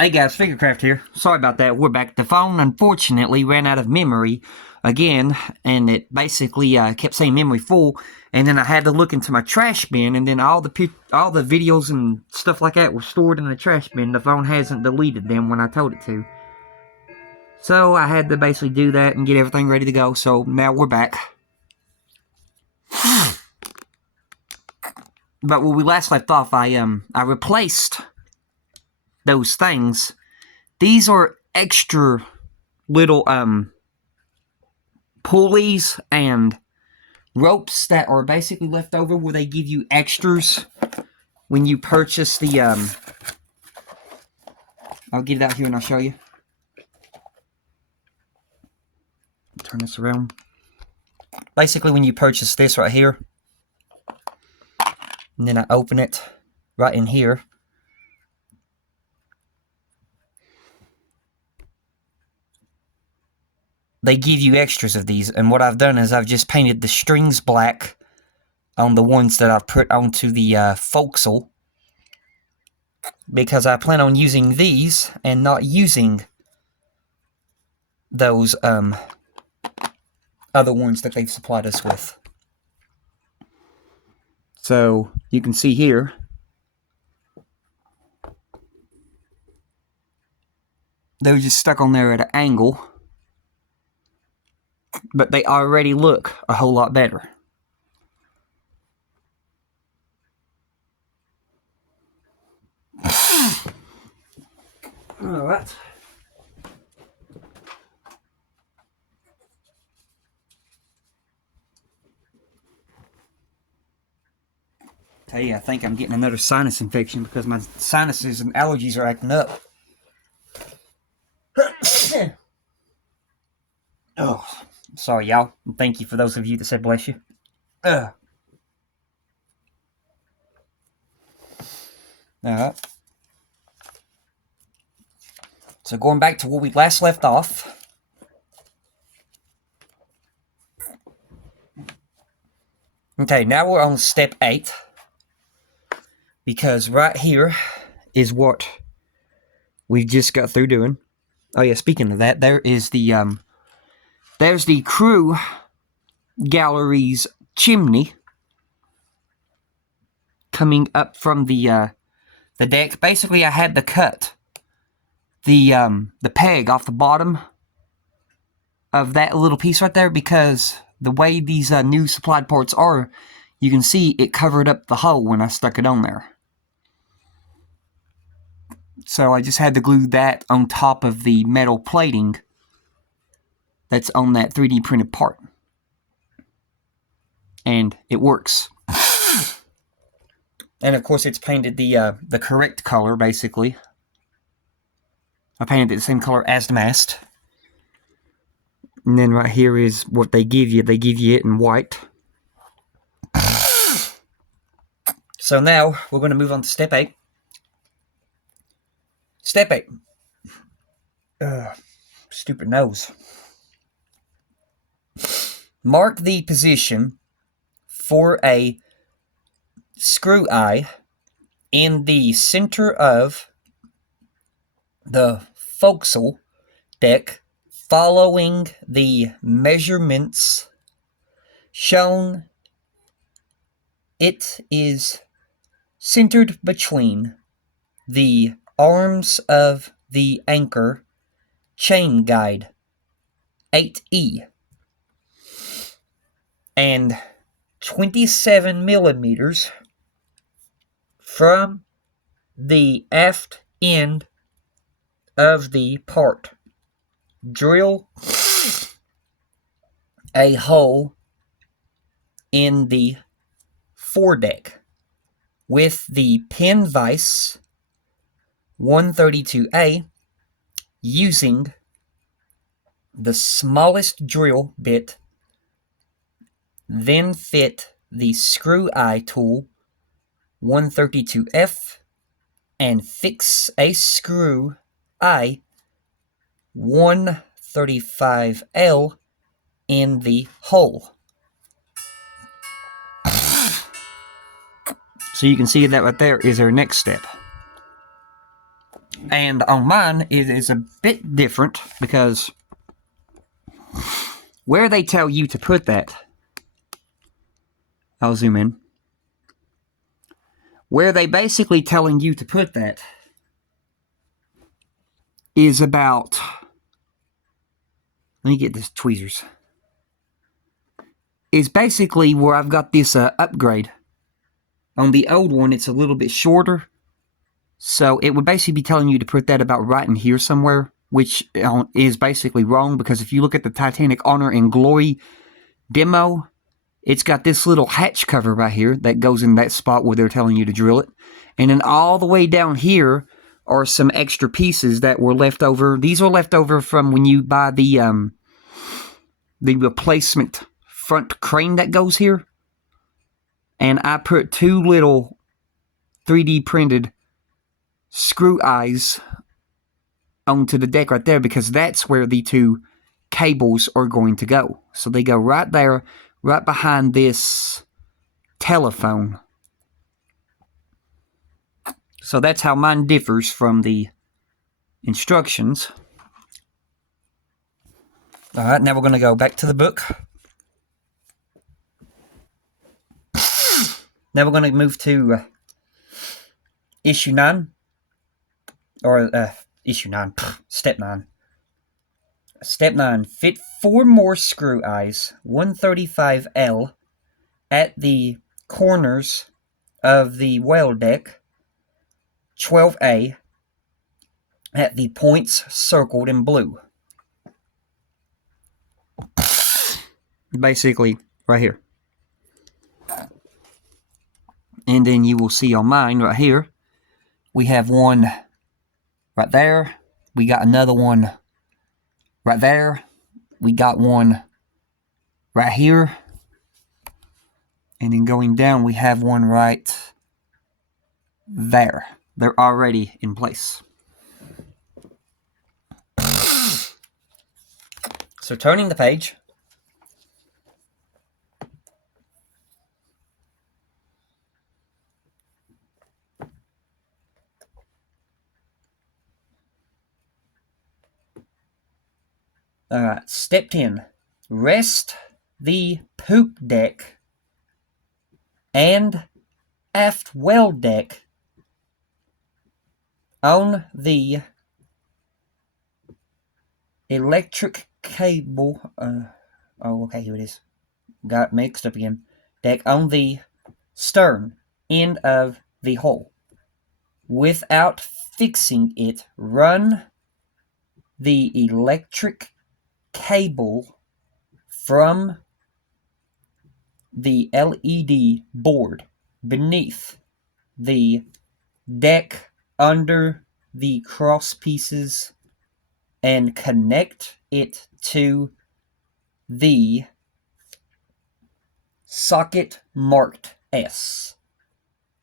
Hey guys, Figurecraft here. Sorry about that. We're back. The phone unfortunately ran out of memory again, and it basically kept saying memory full. And then I had to look into my trash bin, and then all the videos and stuff like that were stored in the trash bin. The phone hasn't deleted them when I told it to. So I had to basically do that and get everything ready to go. So now we're back. But when we last left off, I replaced those things. These are extra little pulleys and ropes that are basically left over, where they give you extras when you purchase the I'll get it out here and I'll show you. Turn this around. Basically, when you purchase this right here, and then I open it right in here, they give you extras of these. And what I've done is I've just painted the strings black on the ones that I've put onto the forecastle, because I plan on using these and not using those other ones that they've supplied us with. So you can see here, they were just stuck on there at an angle, but they already look a whole lot better. Alright. Tell you, I think I'm getting another sinus infection because my sinuses and allergies are acting up. Oh, sorry, y'all. Thank you for those of you that said bless you. Alright. So going back to where we last left off. Okay, now we're on step 8. Because right here is what we just got through doing. Oh yeah, speaking of that, there is the there's the crew gallery's chimney coming up from the deck. Basically, I had to cut the peg off the bottom of that little piece right there, because the way these new supplied parts are, you can see it covered up the hole when I stuck it on there. So I just had to glue that on top of the metal plating that's on that 3D printed part. And it works. And of course it's painted the correct color, basically. I painted it the same color as the mast. And then right here is what they give you. They give you it in white. So now we're going to move on to step 8. Step 8. Stupid nose. Mark the position for a screw eye in the center of the forecastle deck, following the measurements shown. It is centered between the arms of the anchor chain guide 8E and 27 millimeters from the aft end of the part. Drill a hole in the foredeck with the pin vise 132A using the smallest drill bit. Then fit the screw eye tool 132F and fix a screw eye 135L in the hole. So you can see that right there is our next step. And on mine, it is a bit different because where they tell you to put that, I'll zoom in, where they basically telling you to put that is about, let me get this tweezers, is basically where I've got this upgrade. On the old one, it's a little bit shorter, so it would basically be telling you to put that about right in here somewhere, which is basically wrong, because if you look at the Titanic Honor and Glory demo, it's got this little hatch cover right here that goes in that spot where they're telling you to drill it. And then all the way down here are some extra pieces that were left over. These are left over from when you buy the replacement front crane that goes here. And I put 2 little 3D printed screw eyes onto the deck right there, because that's where the 2 cables are going to go. So they go right there, right behind this telephone. So that's how mine differs from the instructions. Alright, now we're going to go back to the book. Now we're going to move to issue 9. Or issue 9, step 9. Step 9, fit 4 more screw eyes, 135L, at the corners of the well deck, 12A, at the points circled in blue. Basically, right here. And then you will see on mine right here, we have one right there. We got another one right there. We got one right here. And then going down, we have one right there. They're already in place. So turning the page. Alright, step 10. Rest the poop deck and aft well deck on the electric cable. Okay, here it is. Got mixed up again. Deck on the stern end of the hull. Without fixing it, run the electric cable from the LED board beneath the deck under the cross pieces and connect it to the socket marked S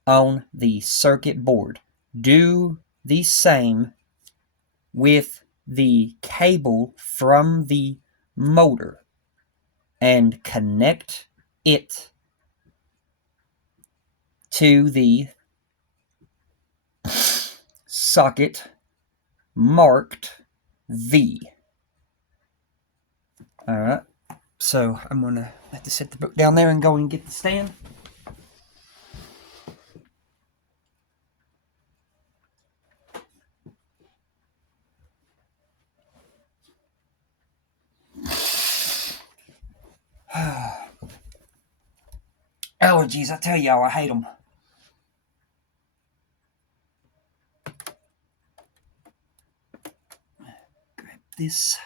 on the circuit board. Do the same with the cable from the motor and connect it to the socket marked V. Alright, so I'm going to have to set the book down there and go and get the stand. Allergies, I tell y'all, I hate them. Grab this.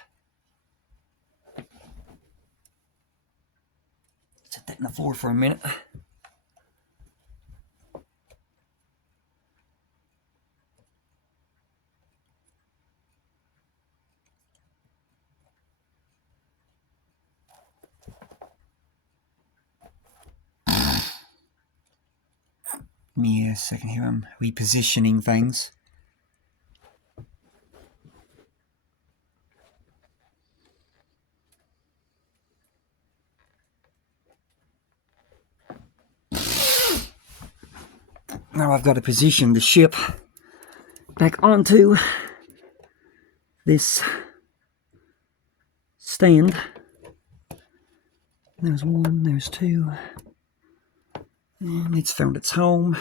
Set that in the floor for a minute. Give me a second here, I'm repositioning things. Now I've got to position the ship back onto this stand. There's one, there's two, and it's found its home.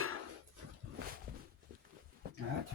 Alright.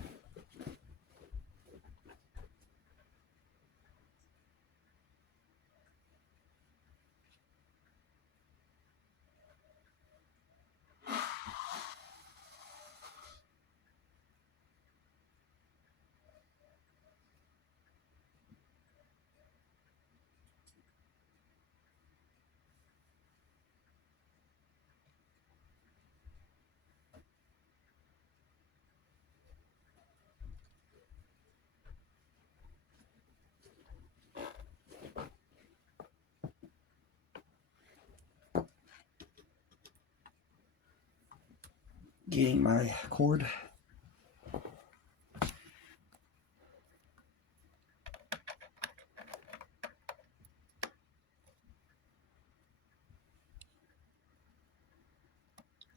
Getting my cord.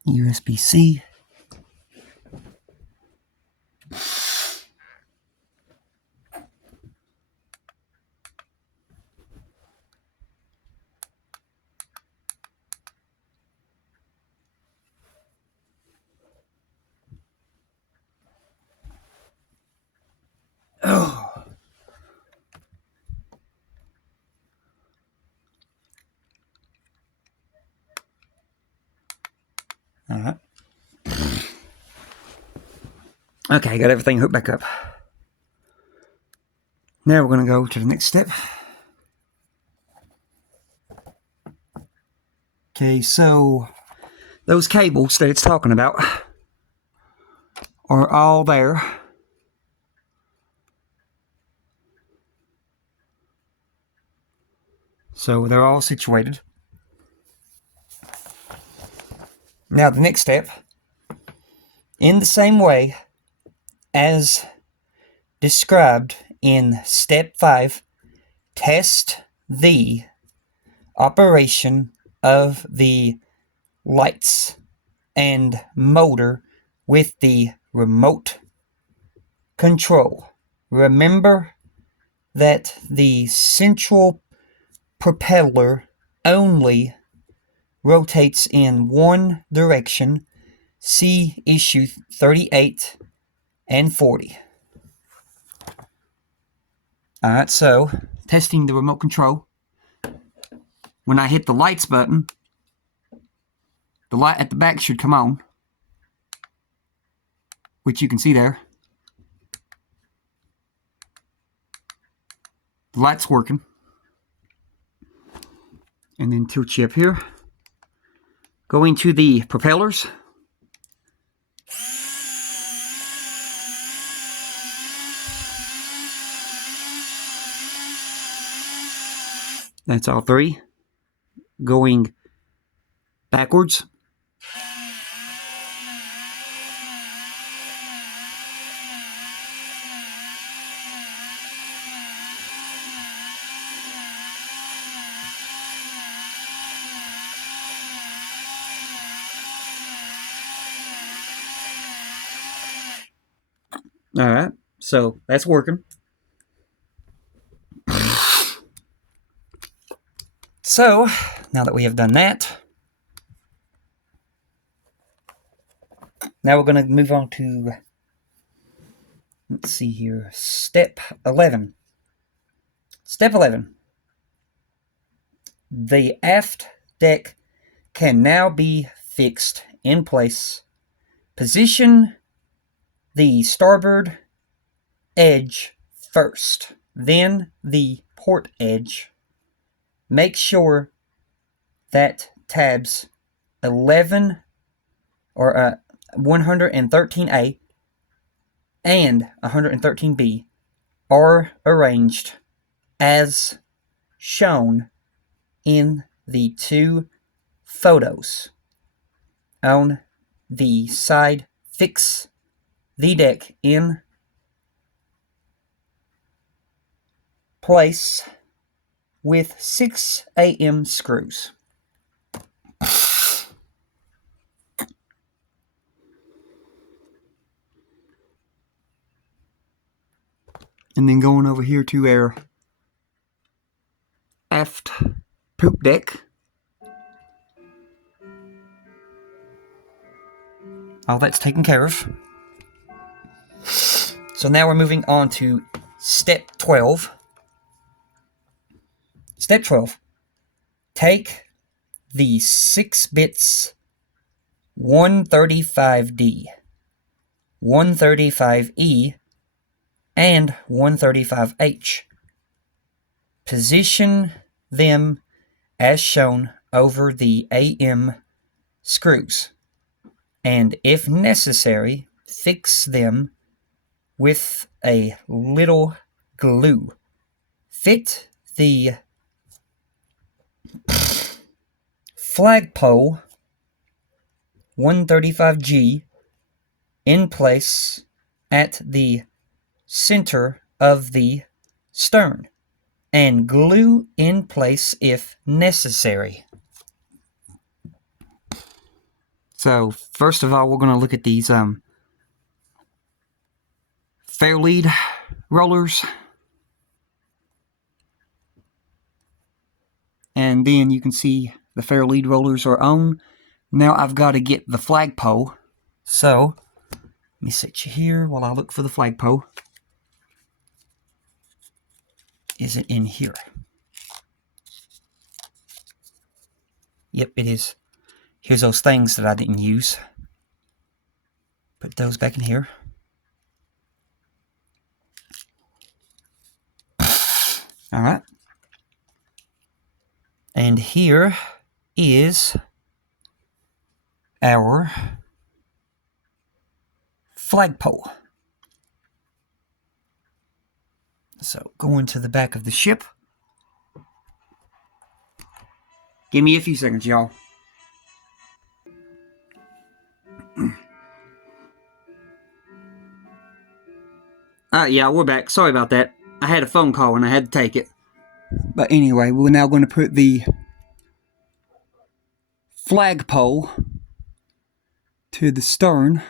USB-C. Oh. Alright. Okay, got everything hooked back up. Now we're going to go to the next step. Okay, so those cables that it's talking about are all there. So they're all situated. Now the next step, in the same way as described in step 5, test the operation of the lights and motor with the remote control. Remember that the central propeller only rotates in one direction. See issue 38 and 40. Alright, so testing the remote control. When I hit the lights button, the light at the back should come on, which you can see there. The light's working. And then tilt you up here. Going to the propellers. That's all three. Going backwards. Alright, so that's working. So, now that we have done that, now we're going to move on to, let's see here, step 11. Step 11. The aft deck can now be fixed in place. Position the starboard edge first, then the port edge. Make sure that tabs 11 or 113A and 113B are arranged as shown in the two photos. On the side, fix the deck in place with 6 AM screws. And then going over here to our aft poop deck. All that's taken care of. So now we're moving on to step 12. Step 12. Take the 6 bits 135D, 135E, and 135H. Position them as shown over the AM screws, and if necessary, fix them with a little glue. Fit the flagpole 135G in place at the center of the stern, and glue in place if necessary. So, first of all, we're going to look at these fair lead rollers. And then you can see the fair lead rollers are on. Now I've got to get the flagpole. So, let me set you here while I look for the flagpole. Is it in here? Yep, it is. Here's those things that I didn't use. Put those back in here. Alright. And here is our flagpole. So, going to the back of the ship. Give me a few seconds, y'all. Yeah, we're back. Sorry about that. I had a phone call and I had to take it. But anyway, we're now going to put the flagpole to the stern.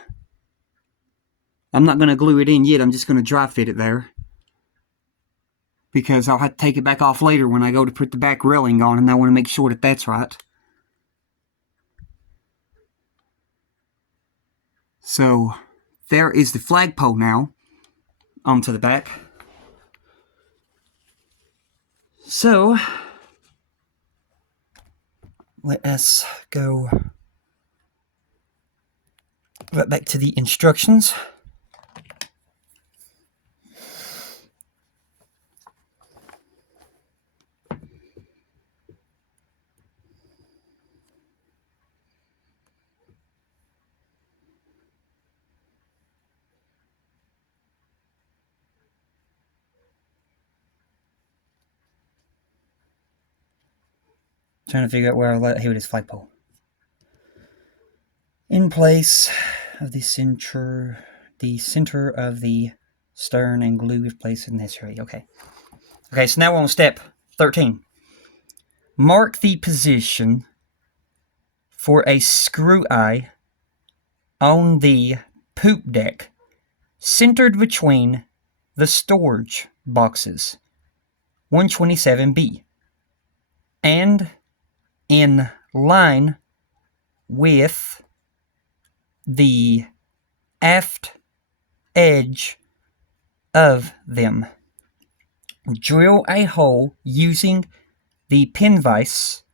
I'm not going to glue it in yet. I'm just going to dry fit it there, because I'll have to take it back off later when I go to put the back railing on, and I want to make sure that that's right. So, there is the flagpole now onto the back. So, let us go right back to the instructions. Trying to figure out where I let. Here it is, flagpole. In place of the center of the stern, and glue if placed if necessary. Okay. Okay, so now we're on step 13. Mark the position for a screw eye on the poop deck, centered between the storage boxes 127B, and in line with the aft edge of them. Drill a hole using the pin vise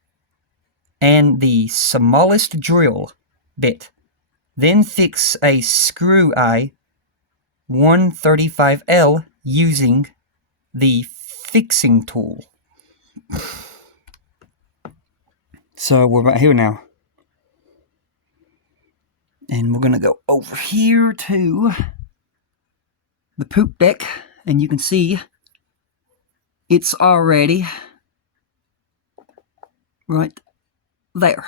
and the smallest drill bit. Then fix a screw eye 135L using the fixing tool. So we're right here now. And we're going to go over here to the poop deck, and you can see it's already right there.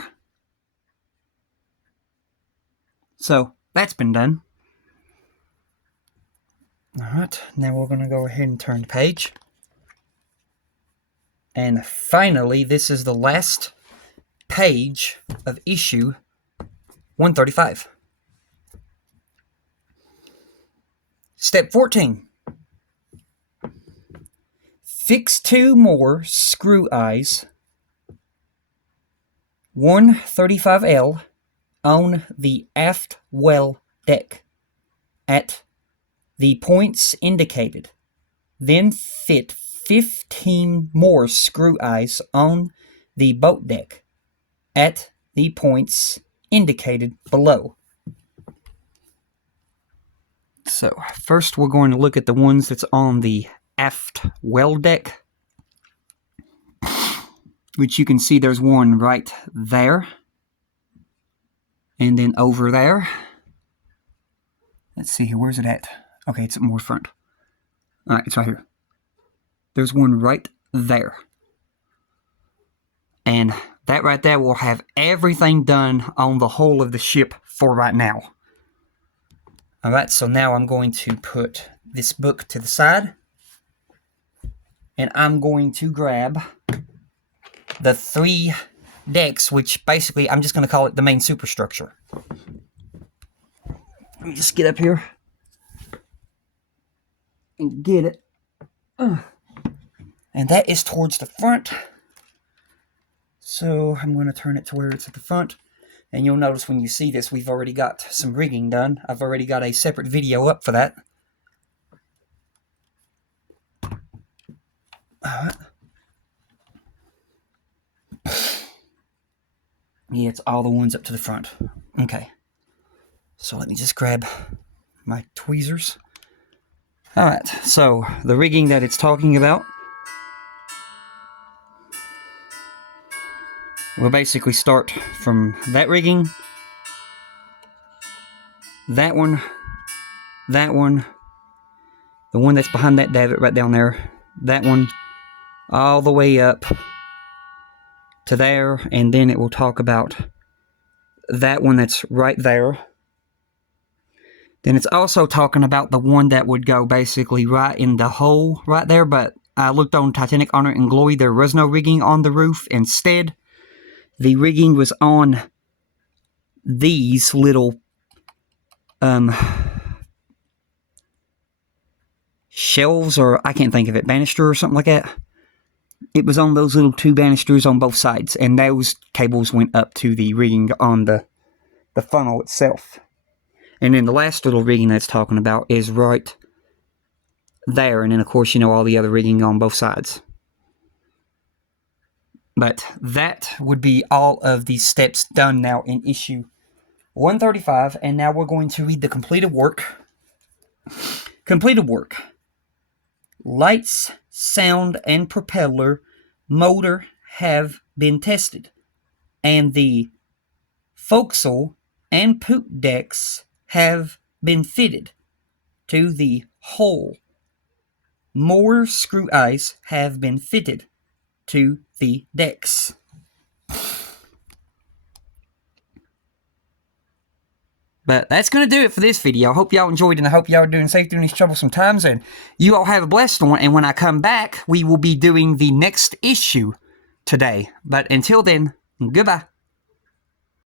So that's been done. Alright, now we're going to go ahead and turn the page. And finally, this is the last page of issue 135. Step 14. Fix 2 more screw eyes, 135L, on the aft well deck at the points indicated. Then fit 15 more screw eyes on the boat deck at the points indicated below. So first we're going to look at the ones that's on the aft well deck, which you can see there's one right there, and then over there. Let's see here, where's it at? Okay, it's more front. All right, it's right here. There's one right there. And that right there will have everything done on the whole of the ship for right now. All right, so now I'm going to put this book to the side, and I'm going to grab the 3 decks, which basically I'm just going to call it the main superstructure. Let me just get up here and get it. And that is towards the front. So I'm going to turn it to where it's at the front. And you'll notice when you see this, we've already got some rigging done. I've already got a separate video up for that. Alright. Yeah, it's all the ones up to the front. Okay. So let me just grab my tweezers. Alright, so the rigging that it's talking about, we'll basically start from that rigging, that one, the one that's behind that davit right down there, that one, all the way up to there, and then it will talk about that one that's right there. Then it's also talking about the one that would go basically right in the hole right there, but I looked on Titanic, Honor, and Glory, there was no rigging on the roof. Instead, the rigging was on these little shelves, or I can't think of it, banister or something like that. It was on those little 2 banisters on both sides, and those cables went up to the rigging on the funnel itself. And then the last little rigging that's talking about is right there, and then of course, you know, all the other rigging on both sides. But that would be all of these steps done now in issue 135, and now we're going to read the completed work. Completed work. Lights, sound, and propeller motor have been tested, and the forecastle and poop decks have been fitted to the hull. More screw eyes have been fitted to the decks. But that's going to do it for this video. I hope y'all enjoyed, and I hope y'all are doing safe during these troublesome times, and you all have a blessed one. And when I come back, we will be doing the next issue today. But until then, goodbye.